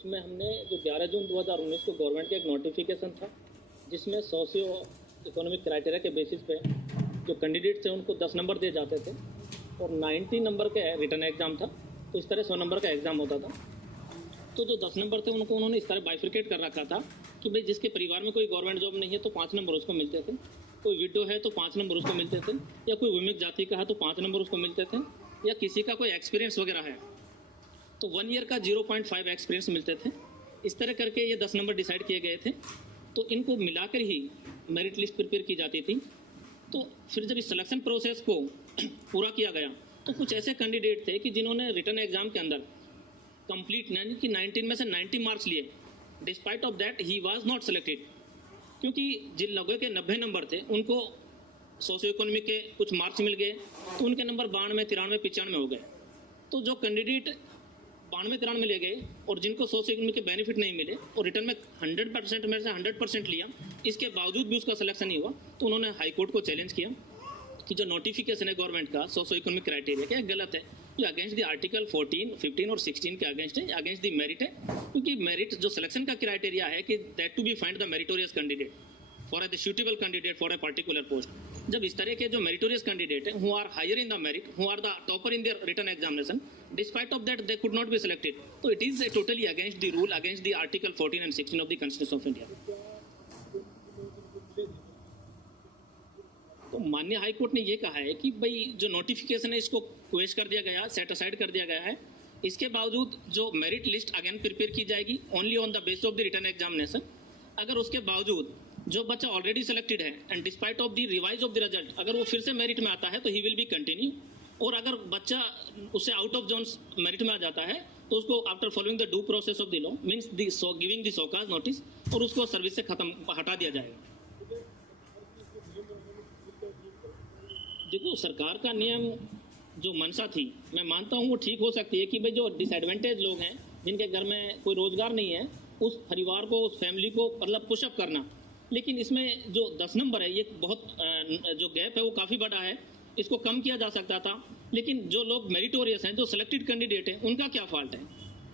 उसमें हमने जो 11 जून 2019 को गवर्नमेंट का एक नोटिफिकेशन था जिसमें सोशियो इकोनॉमिक क्राइटेरिया के बेसिस पे जो कैंडिडेट थे उनको 10 नंबर दिए जाते थे और 90 नंबर का रिटर्न एग्ज़ाम था। तो इस तरह 100 नंबर का एग्ज़ाम होता था। तो जो 10 नंबर थे उनको उन्होंने इस तरह बाइफिकेट कर रखा था कि भाई जिसके परिवार में कोई गवर्नमेंट जॉब नहीं है तो 5 नंबर उसको मिलते थे, कोई विडो है तो 5 नंबर उसको मिलते थे, या कोई विमिक जाति का है तो 5 नंबर उसको मिलते थे, या किसी का कोई एक्सपीरियंस वगैरह है तो 1 ईयर का 0.5 एक्सपीरियंस मिलते थे। इस तरह करके ये 10 नंबर डिसाइड किए गए थे। तो इनको मिलाकर ही मेरिट लिस्ट प्रिपेयर की जाती थी। तो फिर जब इस सिलेक्शन प्रोसेस को पूरा किया गया तो कुछ ऐसे कैंडिडेट थे कि जिन्होंने रिटर्न एग्जाम के अंदर कंप्लीट यानी कि 19 में से 90 मार्क्स लिए, despite of that he was not selected, क्योंकि जिन लोगों के 90 नंबर थे उनको सोशियो इकोनॉमिक के कुछ मार्क्स मिल गए तो उनके नंबर 92, 93, 95 हो गए। तो जो कैंडिडेट 92, 93 ले गए और जिनको सोशियो इकोनॉमिक के बेनिफिट नहीं मिले और रिटर्न में 100% में से 100% लिया, इसके बावजूद भी उसका सिलेक्शन नहीं हुआ, तो उन्होंने हाई कोर्ट को चैलेंज किया कि जो नोटिफिकेशन है गवर्नमेंट का सोशियो इकोनॉमिक क्राइटेरिया का गलत है, ये अगेंस्ट द आर्टिकल 14, 15 और 16 के अगेंस्ट है, अगेंस्ट द मेरिट है। क्योंकि मेरिट जो सिलेक्शन का क्राइटेरिया है कि that to be find the meritorious candidate for the suitable candidate for a particular post. जब इस तरह के जो मेरिटोरियस कैंडिडेट है who are higher in the merit, who are the topper in their written examination, despite of that they could not be selected, तो it is totally against the rule, against the article 14 and 16 of the constitution of India. तो माननीय high court ने ये कहा है कि भाई जो नोटिफिकेशन है इसको क्वेश कर दिया गया, सेट असाइड कर दिया गया है। इसके बावजूद जो मेरिट लिस्ट अगेन प्रिपेयर की जाएगी only on the basis of the written examination. अगर उसके बावजूद जो बच्चा ऑलरेडी सिलेक्टेड है and despite of the revise of the result अगर वो फिर से मेरिट में आता है तो ही विल बी कंटिन्यू, और अगर बच्चा उससे आउट ऑफ जोन मेरिट में आ जाता है तो उसको after following the due process of the law means the giving the show cause notice और उसको सर्विस से हटा दिया जाएगा। देखो सरकार का नियम जो मंशा थी मैं मानता हूँ वो ठीक हो सकती है कि भाई जो डिसएडवांटेज लोग हैं जिनके घर में कोई रोजगार नहीं है उस परिवार को, उस फैमिली को मतलब पुशअप करना, लेकिन इसमें जो 10 नंबर है ये बहुत जो गैप है वो काफ़ी बड़ा है, इसको कम किया जा सकता था। लेकिन जो लोग मेरिटोरियस हैं, जो सिलेक्टेड कैंडिडेट हैं, उनका क्या फॉल्ट है?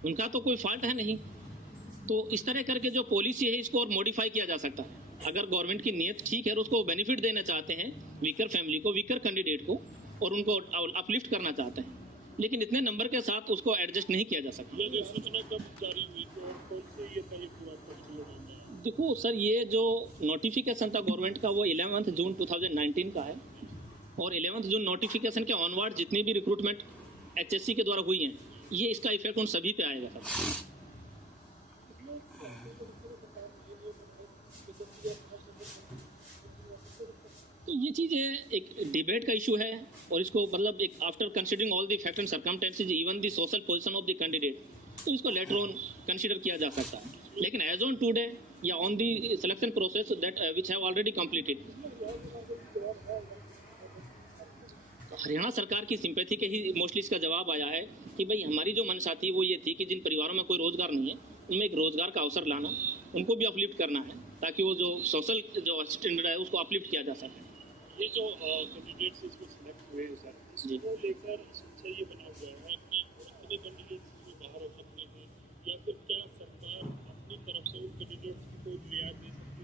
उनका तो कोई फॉल्ट है नहीं। तो इस तरह करके जो पॉलिसी है इसको और मॉडिफाई किया जा सकता है। अगर गवर्नमेंट की नीयत ठीक है और उसको बेनिफिट देना चाहते हैं वीकर फैमिली को, वीकर कैंडिडेट को, और उनको अपलिफ्ट करना चाहते हैं, लेकिन इतने नंबर के साथ उसको एडजस्ट नहीं किया जा सकता। ये सूचना कब जारी हुई थी और कौन से ये तारीख के बाद पहुंची? देखो सर, ये जो नोटिफिकेशन था गवर्नमेंट का वो 11 जून 2019 का है, और 11 जून नोटिफिकेशन के ऑनवर्ड जितनी भी रिक्रूटमेंट HSC के द्वारा हुई हैं ये इसका इफेक्ट उन सभी पे आएगा सर। तो ये चीज़ एक डिबेट का इशू है और इसको मतलब एक after considering all the fact and circumstances even the social position of the candidate, तो इसको लेटर ऑन कंसीडर किया जा सकता है। लेकिन एज ऑन टुडे या on the selection process that which have already completed, Haryana सरकार की सिंपैथी के ही मोस्टली इसका जवाब आया है कि भाई हमारी जो मंशा थी वो ये थी कि जिन परिवारों में कोई रोजगार नहीं है उनमें एक रोजगार का अवसर लाना, उनको भी अपलिफ्ट करना है ताकि वो जो सोशल जो स्टैंडर्ड है उसको अपलिफ्ट किया जा सके। ये जो कैंडिडेट्स इसको सिलेक्ट हुए सर, इसको लेकर सोचा ये बना हुआ है कि कितने कैंडिडेट्स बाहर रख सकते हैं या फिर क्या सरकार अपनी तरफ से उन कैंडिडेट्स को कोई रियायत दे सकती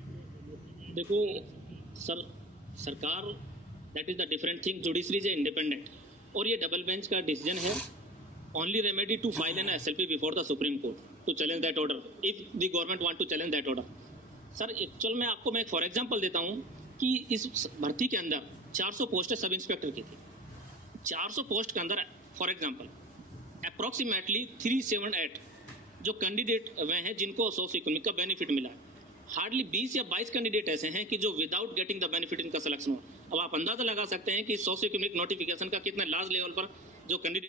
है? देखो सर, सरकार that is the different thing, judiciary is independent और ये डबल बेंच का डिसीजन है। Only remedy to file an SLP before the supreme court to challenge that order if the government want to challenge that order. Sir actual में आपको मैं एक for example देता हूँ कि इस भर्ती के अंदर 400 पोस्ट सब इंस्पेक्टर की थी। 400 पोस्ट के अंदर फॉर एग्जांपल अप्रॉक्सीमेटली 378 जो कैंडिडेट वे हैं जिनको सोशियो इकोनॉमिक का बेनिफिट मिला। हार्डली 20 या 22 कैंडिडेट ऐसे हैं कि जो विदाउट गेटिंग द बेनिफिट इनका सिलेक्शन हुआ। अब आप अंदाजा लगा सकते हैं कि सोशियो इकोनॉमिक नोटिफिकेशन का कितना लार्ज लेवल पर जो कैंडिडेट